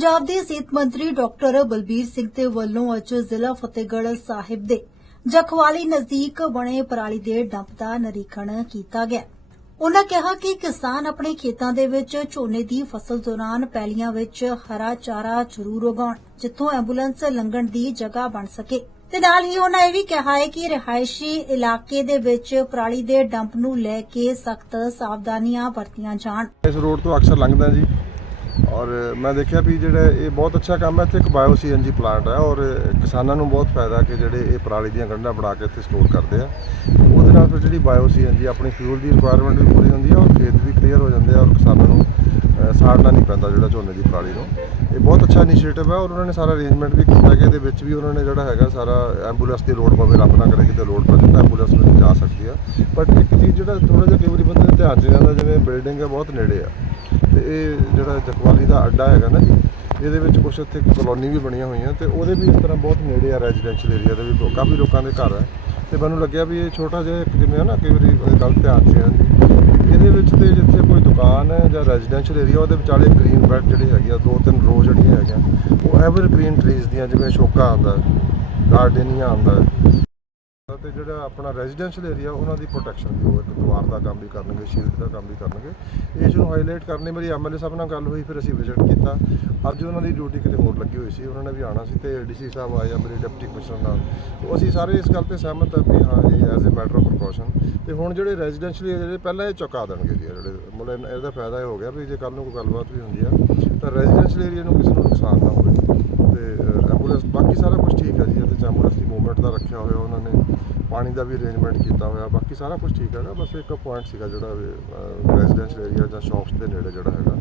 ਪੰਜਾਬ ਦੇ ਸਿਹਤ ਮੰਤਰੀ ਡਾਕਟਰ ਬਲਬੀਰ ਸਿੰਘ ਦੇ ਵੱਲੋਂ ਅੱਜ ਜ਼ਿਲ੍ਹਾ ਫਤਿਹਗੜ੍ਹ ਸਾਹਿਬ ਦੇ ਜਖਵਾਲੀ ਨਜ਼ਦੀਕ ਬਣੇ ਪਰਾਲੀ ਦੇ ਡੰਪ ਦਾ ਨਿਰੀਖਣ ਕੀਤਾ ਗਿਆ। ਉਨ੍ਹਾਂ ਕਿਹਾ ਕਿ ਕਿਸਾਨ ਆਪਣੇ ਖੇਤਾਂ ਦੇ ਵਿੱਚ ਝੋਨੇ ਦੀ ਫਸਲ ਦੌਰਾਨ ਪੈਲੀਆਂ ਵਿੱਚ ਹਰਾ ਚਾਰਾ ਜ਼ਰੂਰ ਉਗਾਉਣ, ਜਿੱਥੋਂ ਐਂਬੂਲੈਂਸ ਲੰਘਣ ਦੀ ਜਗ੍ਹਾ ਬਣ ਸਕੇ। ਤੇ ਨਾਲ ਹੀ ਉਹਨਾਂ ਇਹ ਵੀ ਕਿਹਾ ਹੈ ਕਿ ਰਿਹਾਇਸ਼ੀ ਇਲਾਕੇ ਦੇ ਵਿੱਚ ਪਰਾਲੀ ਦੇ ਡੰਪ ਨੂੰ ਲੈ ਕੇ ਸਖਤ ਸਾਵਧਾਨੀਆਂ ਵਰਤੀਆਂ ਜਾਣ। ਇਸ ਰੋਡ ਤੋਂ ਅਕਸਰ ਲੰਘਦਾ ਜੀ। ਔਰ ਮੈਂ ਦੇਖਿਆ ਵੀ ਜਿਹੜਾ ਇਹ ਬਹੁਤ ਅੱਛਾ ਕੰਮ ਹੈ, ਇੱਥੇ ਇੱਕ ਬਾਇਓ ਸੀਐਨਜੀ ਪਲਾਂਟ ਹੈ ਔਰ ਕਿਸਾਨਾਂ ਨੂੰ ਬਹੁਤ ਫਾਇਦਾ ਕਿ ਜਿਹੜੇ ਇਹ ਪਰਾਲੀ ਦੀਆਂ ਗੰਢਾਂ ਬਣਾ ਕੇ ਇੱਥੇ ਸਟੋਰ ਕਰਦੇ ਆ। ਉਹਦੇ ਨਾਲ ਫਿਰ ਜਿਹੜੀ ਬਾਇਓ ਸੀਐਨਜੀ ਆਪਣੀ ਫਿਊਲ ਦੀ ਰਿਕੁਆਇਰਮੈਂਟ ਵੀ ਪੂਰੀ ਹੁੰਦੀ ਹੈ ਔਰ ਖੇਤ ਵੀ ਕਲੀਅਰ ਹੋ ਜਾਂਦੇ ਆ ਔਰ ਕਿਸਾਨਾਂ ਨੂੰ ਸਾੜਨਾ ਨਹੀਂ ਪੈਂਦਾ ਜਿਹੜਾ ਝੋਨੇ ਦੀ ਪਰਾਲੀ ਨੂੰ। ਇਹ ਬਹੁਤ ਅੱਛਾ ਇਨੀਸ਼ੀਏਟਿਵ ਹੈ ਔਰ ਉਹਨਾਂ ਨੇ ਸਾਰਾ ਅਰੇਂਜਮੈਂਟ ਵੀ ਕੀਤਾ ਕਿ ਇਹਦੇ ਵਿੱਚ ਵੀ ਉਹਨਾਂ ਨੇ ਜਿਹੜਾ ਹੈਗਾ ਸਾਰਾ ਐਂਬੂਲੈਂਸ ਦੀ ਲੋੜ ਪਵੇ, ਰੱਬ ਨਾ ਕਰੇ ਕਿਤੇ ਲੋੜ ਪਵੇ ਤਾਂ ਐਂਬੂਲੈਂਸ ਵਿੱਚ ਜਾ ਸਕਦੀ ਆ। ਬਟ ਇੱਕ ਚੀਜ਼ ਜਿਹੜਾ ਥੋੜਾ ਜਿਹਾ ਕਈ ਵਾਰੀ ਬੰਦੇ ਦੇ ਧਿਆਨ 'ਚ ਨਹੀਂ ਜਿਵੇਂ ਬਿਲਡਿੰਗ ਹੈ ਬਹੁਤ ਨੇੜੇ ਆ। ਤੇ ਇਹ ਜਿਹੜਾ ਜਖਵਾਲੀ ਦਾ ਅੱਡਾ ਹੈਗਾ ਨਾ ਜੀ, ਇਹਦੇ ਵਿੱਚ ਕੁਛ ਇੱਥੇ ਕਲੋਨੀ ਵੀ ਬਣੀਆਂ ਹੋਈਆਂ ਤੇ ਉਹਦੇ ਵੀ ਇਸ ਤਰ੍ਹਾਂ ਬਹੁਤ ਨੇੜੇ ਆ ਰੈਜ਼ੀਡੈਂਸ਼ੀਅਲ ਏਰੀਆ ਦੇ ਵੀ, ਕਾਫੀ ਲੋਕਾਂ ਦੇ ਘਰ ਹੈ ਤੇ ਮੈਨੂੰ ਲੱਗਿਆ ਵੀ ਇਹ ਛੋਟਾ ਜਿਹਾ ਇੱਕ ਜਿਵੇਂ ਹੈ ਨਾ, ਕਈ ਵਾਰੀ ਉਹਦੀ ਗੱਲ ਧਿਆਨ 'ਚ ਆਉਂਦੀ। ਇਹਦੇ ਵਿੱਚ ਤੇ ਜਿੱਥੇ ਕੋਈ ਦੁਕਾਨ ਹੈ ਜਾਂ ਰੈਜ਼ੀਡੈਂਸ਼ੀਅਲ ਏਰੀਆ ਉਹਦੇ ਵਿਚਾਲੇ ਗ੍ਰੀਨ ਬੈਲਟ ਜਿਹੜੇ ਹੈਗੇ ਆ, ਦੋ ਤਿੰਨ ਰੋ ਜਿਹੜੀਆਂ ਹੈਗੀਆਂ, ਉਹ ਐਵਰ ਗ੍ਰੀਨ ਟਰੀਜ਼ ਦੀਆਂ ਜਿਵੇਂ ਸ਼ੋਕਾ ਆਉਂਦਾ ਗਾਰਡਨੀਆ ਆਉਂਦਾ। ਤੇ ਜਿਹੜਾ ਆਪਣਾ ਰੈਜ਼ੀਡੈਂਸ਼ੀਅਲ ਏਰੀਆ ਉਹਨਾਂ ਦੀ ਪ੍ਰੋਟੈਕਸ਼ਨ ਦੀ ਉਹ ਇੱਕ ਦੀਵਾਰ ਦਾ ਕੰਮ ਵੀ ਕਰਨਗੇ ਸ਼ੀਲਡ ਦਾ ਕੰਮ ਵੀ ਕਰਨਗੇ। ਇਸ ਨੂੰ ਹਾਈਲਾਈਟ ਕਰਨੇ ਮੇਰੀ ਐਮਐਲਏ ਸਾਹਿਬ ਨਾਲ ਗੱਲ ਹੋਈ, ਫਿਰ ਅਸੀਂ ਵਿਜ਼ਿਟ ਕੀਤਾ। ਅੱਜ ਉਹਨਾਂ ਦੀ ਡਿਊਟੀ ਕਿਤੇ ਹੋਰ ਲੱਗੀ ਹੋਈ ਸੀ, ਉਹਨਾਂ ਨੇ ਵੀ ਆਣਾ ਸੀ ਤੇ ਡੀਸੀ ਸਾਹਿਬ ਆਏ ਆ, ਮੇਰੇ ਡਿਪਟੀ ਕਮਿਸ਼ਨਰ ਨਾਲ। ਤੇ ਅਸੀਂ ਸਾਰੇ ਇਸ ਗੱਲ ਤੇ ਸਹਿਮਤ ਹਾਂ ਵੀ ਹਾਂ, ਇਹ as a matter of precaution ਤੇ ਹੁਣ ਜਿਹੜੇ ਰੈਜ਼ੀਡੈਂਸ਼ੀਅਲ ਏਰੀਆ ਜਿਹੜੇ, ਪਹਿਲਾਂ ਇਹ ਚੁਕਾ ਦੇਣਗੇ ਜੀ, ਇਹ ਜਿਹੜੇ ਮਤਲਬ ਇਹਨ- ਇਹਦਾ ਫਾਇਦਾ ਇਹ ਹੋ ਗਿਆ ਵੀ ਜੇ ਕੱਲ ਨੂੰ ਕੋਈ ਗੱਲਬਾਤ ਵੀ ਹੁੰਦੀ ਆ, ਤਾਂ ਰੈਜ਼ੀਡੈਂਸ਼ੀਅਲ ਏਰੀਆ ਨੂੰ ਕਿਸੇ ਨੂੰ ਨੁਕਸਾਨ ਨਾ ਹੋਵੇ। ਤੇ ਐਂਬੂਲੈਂਸ ਬਾਕੀ ਸਾਰਾ ਕੁਝ ਠੀਕ ਹੈ ਜੀ ਇਹਦੇ ਚ ਐਂਬੂਲੈਂਸ ਦੀ ਮੂਵਮੈਂਟ ਦਾ ਰੱਖਿਆ ਹੋਇਆ ਉਹਨਾਂ ਨੇ। ਪਾਣੀ ਦਾ ਵੀ ਅਰੇਂਜਮੈਂਟ ਕੀਤਾ ਹੋਇਆ, ਬਾਕੀ ਸਾਰਾ ਕੁਝ ਠੀਕ ਹੈਗਾ ਬਸ ਇੱਕ ਪੁਆਇੰਟ ਸੀਗਾ ਜਿਹੜਾ ਰੈਜ਼ੀਡੈਂਸ਼ੀਅਲ ਏਰੀਆ ਜਾਂ ਸ਼ਾਪਸ ਦੇ ਨੇੜੇ ਜਿਹੜਾ ਹੈਗਾ,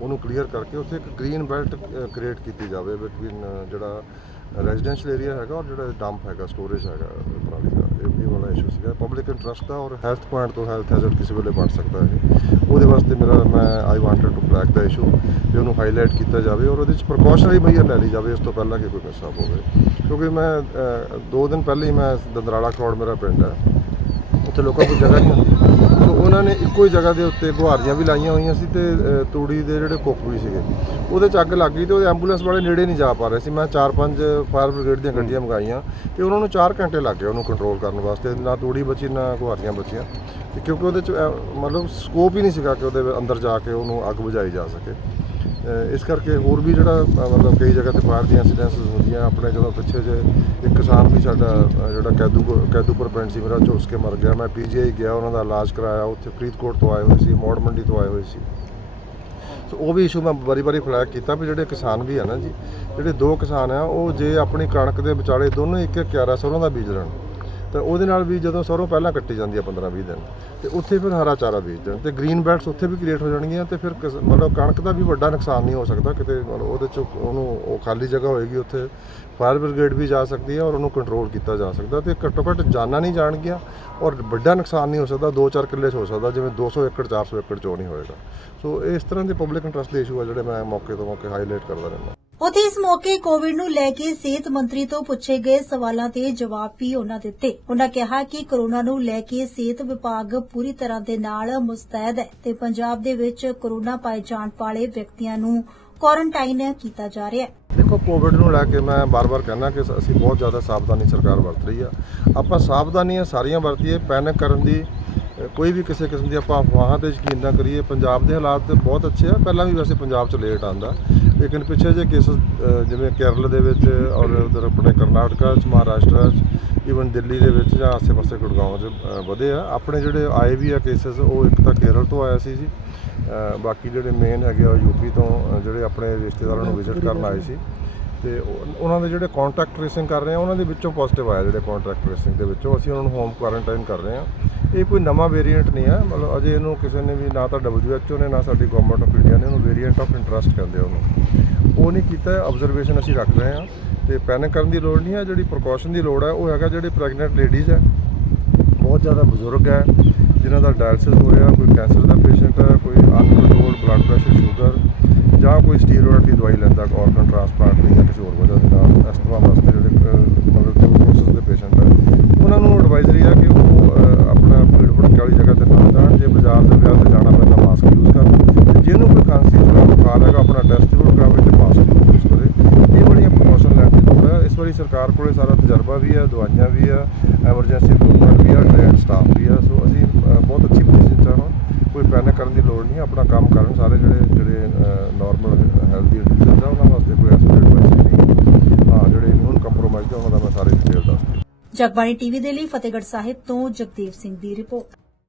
ਉਹਨੂੰ ਕਲੀਅਰ ਕਰਕੇ ਉੱਥੇ ਇੱਕ ਗ੍ਰੀਨ ਬੈਲਟ ਕ੍ਰੀਏਟ ਕੀਤੀ ਜਾਵੇ ਬਿਟਵੀਨ ਜਿਹੜਾ ਰੈਜ਼ੀਡੈਂਸ਼ੀਅਲ ਏਰੀਆ ਹੈਗਾ ਔਰ ਜਿਹੜਾ ਡੰਪ ਹੈਗਾ ਸਟੋਰੇਜ ਹੈਗਾ ਪਰਾਲੀ ਇਹ ਵਾਲਾ ਇਸ਼ੂ ਸੀਗਾ। ਪਬਲਿਕ ਇੰਟਰਸਟ ਦਾ ਔਰ ਹੈਲਥ ਪੁਆਇੰਟ ਤੋਂ ਹੈਲਥ ਹੈਜ਼ਰਡ ਕਿਸੇ ਵੇਲੇ ਬਣ ਸਕਦਾ ਹੈ। ਉਹਦੇ ਵਾਸਤੇ ਮੇਰਾ ਮੈਂ ਆਈ ਵਾਂਟਡ ਟੂ ਫਲੈਗ ਦਾ ਇਸ਼ੂ ਵੀ ਉਹਨੂੰ ਹਾਈਲਾਈਟ ਕੀਤਾ ਜਾਵੇ ਔਰ ਉਹਦੇ ਵਿੱਚ ਪ੍ਰੀਕਾਸ਼ਨਰੀ ਮੇਜਰ ਲੈ ਲਈ ਜਾਵੇ ਇਸ ਤੋਂ ਪਹਿਲਾਂ ਕਿ ਕੋਈ ਮਿਸਅਪ ਹੋਵੇ। ਕਿਉਂਕਿ ਮੈਂ ਅ, ਦੋ ਦਿਨ ਪਹਿਲੇ ਹੀ ਮੈਂ ਦੰਦਰਾਲਾ ਕਰੋੜ ਮੇਰਾ ਪਿੰਡ ਹੈ। ਉੱਥੇ ਲੋਕਾਂ ਕੋਲ ਜਗ੍ਹਾ ਨਹੀਂ ਹੁੰਦੀ। ਸੋ ਉਹਨਾਂ ਨੇ ਇੱਕੋ ਹੀ ਜਗ੍ਹਾ ਦੇ ਉੱਤੇ ਗੁਹਾਰੀਆਂ ਵੀ ਲਾਈਆਂ ਹੋਈਆਂ ਸੀ ਤੇ ਤੂੜੀ ਦੇ ਜਿਹੜੇ ਕੁੱਕ ਵੀ ਸੀਗੇ। ਉਹਦੇ ਚ ਅੱਗ ਲੱਗ ਗਈ ਤੇ ਉਹ ਐਂਬੂਲੈਂਸ ਵਾਲੇ ਨੇੜੇ ਨਹੀਂ ਜਾ ਪਾ ਰਹੇ ਸੀ। ਮੈਂ ਚਾਰ ਪੰਜ ਫਾਇਰ ਬ੍ਰਿਗੇਡ ਦੀਆਂ ਗੱਡੀਆਂ ਮੰਗਾਈਆਂ ਤੇ ਉਹਨਾਂ ਨੂੰ 4 ਘੰਟੇ ਲੱਗ ਗਏ ਉਹਨੂੰ ਕੰਟਰੋਲ ਕਰਨ ਵਾਸਤੇ। ਨਾ ਤੂੜੀ ਬਚੀ ਨਾ ਗੁਹਾਰੀਆਂ ਬਚੀਆਂ। ਕਿਉਂਕਿ ਉਹਦੇ ਚ ਅ, ਮਤਲਬ ਸਕੋਪ ਹੀ ਨਹੀਂ ਸੀਗਾ ਕਿ ਉਹਦੇ ਅੰਦਰ ਜਾ ਕੇ ਉਹਨੂੰ ਅੱਗ ਬੁਝਾਈ ਜਾ ਸਕੇ। ਇਸ ਕਰਕੇ ਹੋਰ ਵੀ ਜਿਹੜਾ ਮਤਲਬ ਕਈ ਜਗ੍ਹਾ ਤੇ ਫਾਇਰ ਦੀਆਂ ਇੰਸੀਡੈਂਟਸ ਹੁੰਦੀਆਂ, ਆਪਣੇ ਜਦੋਂ ਪਿੱਛੇ ਜੇ ਇੱਕ ਕਿਸਾਨ ਵੀ ਸਾਡਾ ਜਿਹੜਾ ਕੈਦੂ ਕੈਦੂਪੁਰ ਪਿੰਡ ਸੀ, ਮੇਰਾ ਝੋਸ ਕੇ ਮਰ ਗਿਆ, ਮੈਂ ਪੀਜੀਆਈ ਗਿਆ, ਉਹਨਾਂ ਦਾ ਇਲਾਜ ਕਰਾਇਆ, ਉੱਥੇ ਫਰੀਦਕੋਟ ਤੋਂ ਆਏ ਹੋਏ ਸੀ, ਮੌੜ ਮੰਡੀ ਤੋਂ ਆਏ ਹੋਏ ਸੀ। ਸੋ ਉਹ ਵੀ ਇਸ਼ੂ ਮੈਂ ਵਾਰੀ-ਵਾਰੀ ਫਲੈਗ ਕੀਤਾ ਵੀ ਜਿਹੜੇ ਕਿਸਾਨ ਵੀ ਆ ਨਾ ਜੀ, ਜਿਹੜੇ ਦੋ ਕਿਸਾਨ ਆ, ਉਹ ਜੇ ਆਪਣੀ ਕਣਕ ਦੇ ਵਿਚਾਲੇ ਦੋਨੋਂ ਇੱਕ ਇੱਕ ਕਿਆਰਾ ਸਰੋਂ ਦਾ ਬੀਜ ਲੈਣ ਤਾਂ ਉਹਦੇ ਨਾਲ ਵੀ ਜਦੋਂ ਸਰੋਂ ਪਹਿਲਾਂ ਕੱਟੀ ਜਾਂਦੀ ਹੈ 15-20 ਦਿਨ, ਤੇ ਉੱਥੇ ਫਿਰ ਹਰਾ ਚਾਰਾ ਬੀਜ ਦੇਣ ਤੇ ਗ੍ਰੀਨ ਬੈਲਟਸ ਉੱਥੇ ਵੀ ਕ੍ਰੀਏਟ ਹੋ ਜਾਣਗੀਆਂ ਤੇ ਫਿਰ ਕਿਸ- ਮਤਲਬ ਕਣਕ ਦਾ ਵੀ ਵੱਡਾ ਨੁਕਸਾਨ ਨਹੀਂ ਹੋ ਸਕਦਾ, ਕਿਤੇ ਮਤਲਬ ਉਹਦੇ ਚ ਉਹਨੂੰ ਉਹ ਖਾਲੀ ਜਗ੍ਹਾ ਹੋਏਗੀ ਉੱਥੇ ਫਾਇਰ ਬ੍ਰਿਗੇਡ ਵੀ ਜਾ ਸਕਦੀ ਹੈ ਔਰ ਉਹਨੂੰ ਕੰਟਰੋਲ ਕੀਤਾ ਜਾ ਸਕਦਾ ਤੇ ਘੱਟੋ ਘੱਟ ਜਾਨਾਂ ਨਹੀਂ ਜਾਣਗੀਆਂ ਔਰ ਵੱਡਾ ਨੁਕਸਾਨ ਨਹੀਂ ਹੋ ਸਕਦਾ 2-4 ਕਿੱਲੇ 'ਚ ਹੋ ਸਕਦਾ, ਜਿਵੇਂ 200 ਏਕੜ 400 ਏਕੜ 'ਚ ਉਹ ਨਹੀਂ ਹੋਏਗਾ। ਸੋ ਇਸ ਤਰ੍ਹਾਂ ਦੇ ਪਬਲਿਕ ਇੰਟਰਸਟ ਦੇ ਇਸ਼ੂ ਆ ਜਿਹੜੇ ਮੈਂ ਮੌਕੇ ਤੋਂ ਮੌਕੇ ਹਾਈਲਾਈਟ ਕਰਦਾ ਰਹਿੰਦਾ। ਉੱਥੇ ਇਸ ਮੌਕੇ ਕੋਵਿਡ ਨੂੰ ਲੈ ਕੇ ਸਿਹਤ ਮੰਤਰੀ ਤੋਂ ਪੁੱਛੇ ਗਏ ਸਵਾਲਾਂ ਤੇ ਜਵਾਬ ਵੀ ਉਹਨਾਂ ਦਿੱਤੇ। ਉਹਨਾਂ ਕਿਹਾ ਕਿ ਕਰੋਨਾ ਨੂੰ ਲੈ ਕੇ ਸਿਹਤ ਵਿਭਾਗ ਪੂਰੀ ਤਰ੍ਹਾਂ ਦੇ ਨਾਲ ਮੁਸਤੈਦ ਹੈ ਤੇ ਪੰਜਾਬ ਦੇ ਵਿੱਚ ਕੋਰੋਨਾ ਪਾਏ ਜਾਣ ਵਾਲੇ ਵਿਅਕਤੀਆਂ ਨੂੰ ਕੁਆਰੰਟਾਈਨ ਕੀਤਾ ਜਾ ਰਿਹਾ ਹੈ। ਦੇਖੋ ਕੋਵਿਡ ਨੂੰ ਲੈ ਕੇ ਮੈਂ ਬਾਰ-ਬਾਰ ਕਹਿੰਦਾ ਕਿ ਅਸੀਂ ਬਹੁਤ ਜ਼ਿਆਦਾ ਸਾਵਧਾਨੀ ਸਰਕਾਰ ਵਰਤ ਰਹੀ ਆ। ਆਪਾਂ ਸਾਵਧਾਨੀਆਂ ਸਾਰੀਆਂ ਵਰਤੀਏ ਪੈਨਿਕ ਕਰਨ ਦੀ ਕੋਈ ਵੀ ਕਿਸੇ ਕਿਸਮ ਦੀ ਆਪਾਂ ਅਫਵਾਹਾਂ ਤੇ ਯਕੀਨ ਨਾ ਕਰੀਏ, ਪੰਜਾਬ ਦੇ ਹਾਲਾਤ ਤੇ ਬਹੁਤ ਅੱਛੇ ਆ। ਪਹਿਲਾਂ ਵੀ ਵੈਸੇ ਪੰਜਾਬ 'ਚ ਲੇਟ ਆਂਦਾ ਲੇਕਿਨ ਪਿੱਛੇ ਜੇ ਕੇਸਸ ਜਿਵੇਂ ਕੇਰਲ ਦੇ ਵਿੱਚ ਔਰ ਉਧਰ ਆਪਣੇ ਕਰਨਾਟਕਾ 'ਚ, ਮਹਾਰਾਸ਼ਟਰ 'ਚ ਈਵਨ ਦਿੱਲੀ ਦੇ ਵਿੱਚ ਜਾਂ ਆਸੇ-ਪਾਸੇ ਗੁੜਗਾਉਂ 'ਚ ਵਧੇ ਆ। ਆਪਣੇ ਜਿਹੜੇ ਆਏ ਵੀ ਆ ਕੇਸਸ ਉਹ ਇੱਕ ਤਾਂ ਕੇਰਲ ਤੋਂ ਆਇਆ ਸੀ ਜੀ। ਬਾਕੀ ਜਿਹੜੇ ਮੇਨ ਹੈਗੇ ਆ ਯੂਪੀ ਤੋਂ ਜਿਹੜੇ ਆਪਣੇ ਰਿਸ਼ਤੇਦਾਰਾਂ ਨੂੰ ਵਿਜ਼ਿਟ ਕਰਨ ਆਏ ਸੀ। ਤੇ ਉਹ- ਉਹਨਾਂ ਦੇ ਜਿਹੜੇ ਕੰਟੈਕਟ ਟ੍ਰੇਸਿੰਗ ਕਰ ਰਹੇ ਆ, ਉਹਨਾਂ ਦੇ ਵਿੱਚੋਂ ਪੋਜ਼ਿਟਿਵ ਆਇਆ ਜਿਹੜੇ ਕੰਟੈਕਟ ਟ੍ਰੇਸਿੰਗ ਦੇ ਵਿੱਚੋਂ। ਅਸੀਂ ਉਹਨਾਂ ਨੂੰ ਹੋਮ ਕੁਆਰੰਟਾਈਨ ਕਰ ਰਹੇ ਆ। ਇਹ ਕੋਈ ਨਵਾਂ ਵੇਰੀਐਂਟ ਨਹੀਂ ਹੈ। ਮਤਲਬ ਅਜੇ ਇਹਨੂੰ ਕਿਸੇ ਨੇ ਵੀ ਨਾ ਤਾਂ WHO ਨੇ ਨਾ ਸਾਡੀ ਗਵਰਨਮੈਂਟ ਆਫ ਇੰਡੀਆ ਨੇ ਉਹਨੂੰ ਵੇਰੀਐਂਟ ਆਫ ਇੰਟਰਸਟ ਕਹਿੰਦੇ ਆ ਉਹਨੂੰ। ਉਹ ਨਹੀਂ ਕੀਤਾ ਆਬਜ਼ਰਵੇਸ਼ਨ ਅਸੀਂ ਰੱਖ ਰਹੇ ਆ ਤੇ ਪੈਨਿਕ ਕਰਨ ਦੀ ਲੋੜ ਨਹੀਂ ਹੈ, ਜਿਹੜੀ ਪ੍ਰੀਕਾਸ਼ਨ ਦੀ ਲੋੜ ਹੈ, ਉਹ ਹੈਗਾ ਜਿਹੜੇ ਪ੍ਰੈਗਨੈਂਟ ਲੇਡੀਜ਼ ਹੈ। ਬਹੁਤ ਜ਼ਿਆਦਾ ਬਜ਼ੁਰਗ ਹੈ, ਜਿਨ੍ਹਾਂ ਦਾ ਡਾਇਲਿਸਿਸ ਹੋ ਰਿਹਾ, ਕੋਈ ਕੈਂਸਰ ਦਾ ਪੇਸ਼ੈਂਟ ਹੈ, ਕੋਈ ਅਨਕੰਟਰੋਲਡ ਬਲੱਡ ਪ੍ਰੈਸ਼ਰ ਸ਼ੂਗਰ ਜਾਂ ਕੋਈ ਸਟੀਰੋਇਡ ਦੀ ਦਵਾਈ ਲੈਂਦਾ ਆਰਗਨ ਟ੍ਰਾਂਸਪਲਾਂਟ ਲਈ ਜਾਂ ਕਿਸੇ ਹੋਰ ਵਜ੍ਹਾ ਦੇ ਨਾਲ ਅਸਥਮਾ ਵਾਸਤੇ ਜਿਹੜੇ ਮਤਲਬ ਟਿਊਬਰਕਲੋਸਿਸ ਦੇ ਪੇਸ਼ੈਂਟ ਹੈ। ਉਹਨਾਂ ਨੂੰ ਐਡਵਾਈਜ਼ਰੀ ਆ ਕਿ ਉਹ ਆਪਣਾ ਭੀੜ ਭੜੱਕੇ ਵਾਲੀ ਜਗ੍ਹਾ ਤੇ ਨਾ ਜਾਣ ਜੇ ਬਾਜ਼ਾਰ ਦੇ ਵਿਆਹ ਤੇ ਜਾਣਾ ਪੈਂਦਾ ਮਾਸਕ ਯੂਜ਼ ਕਰਨ ਤੇ ਜਿਹਨੂੰ ਕੋਈ ਖਾਂਸੀ ਜ਼ੁਕਾਮ ਬੁਖਾਰ ਹੈਗਾ ਆਪਣਾ ਟੈਸਟ ਜ਼ਰੂਰ ਕਰਾਵੇ ਤੇ ਮਾਸਕ ਯੂਜ਼ ਵਾਰੀ ਸਰਕਾਰ ਕੋਲੇ ਸਾਰਾ ਤਜਰਬਾ ਵੀ ਹੈ ਦਵਾਈਆਂ ਵੀ ਆ ਐਮਰਜੈਂਸੀ ਰਿਕਰੂਟਮੈਂਟ ਵੀ ਆ ਟ੍ਰੇਨਡ ਸਟਾਫ ਵੀ ਆ। ਸੋ ਅਸੀਂ ਬਹੁਤ ਅੱਛੀ ਪੋਜੀਸ਼ਨ 'ਚ ਹਾਂ ਕੋਈ ਪੈਨਿਕ ਕਰਨ ਦੀ ਲੋੜ ਨਹੀਂ ਆਪਣਾ ਕੰਮ ਕਰਨ ਸਾਰੇ ਜਿਹੜੇ ਜਿਹੜੇ ਨਾਰਮਲ ਹੈਲਦੀ ਇੰਡੀਵਿਜੂਅਲਸ ਆ, ਉਹਨਾਂ ਵਾਸਤੇ ਕੋਈ ਐਸਪੀਰੇਟ ਵਾਈਸ ਨਹੀਂ। ਹਾਂ, ਜਿਹੜੇ ਇਮਿਊਨ ਕੰਪਰੋਮਾਈਜ਼ਡ ਉਹਨਾਂ ਦਾ ਮੈਂ ਸਾਰੇ ਡਿਟੇਲ ਦੱਸ ਜਗਬਾਣੀ ਟੀਵੀ ਦੇ ਲਈ ਫਤਿਹਗੜ੍ਹ ਸਾਹਿਬ ਤੋਂ ਜਗਦੇਵ ਸਿੰਘ ਦੀ ਰਿਪੋਰਟ।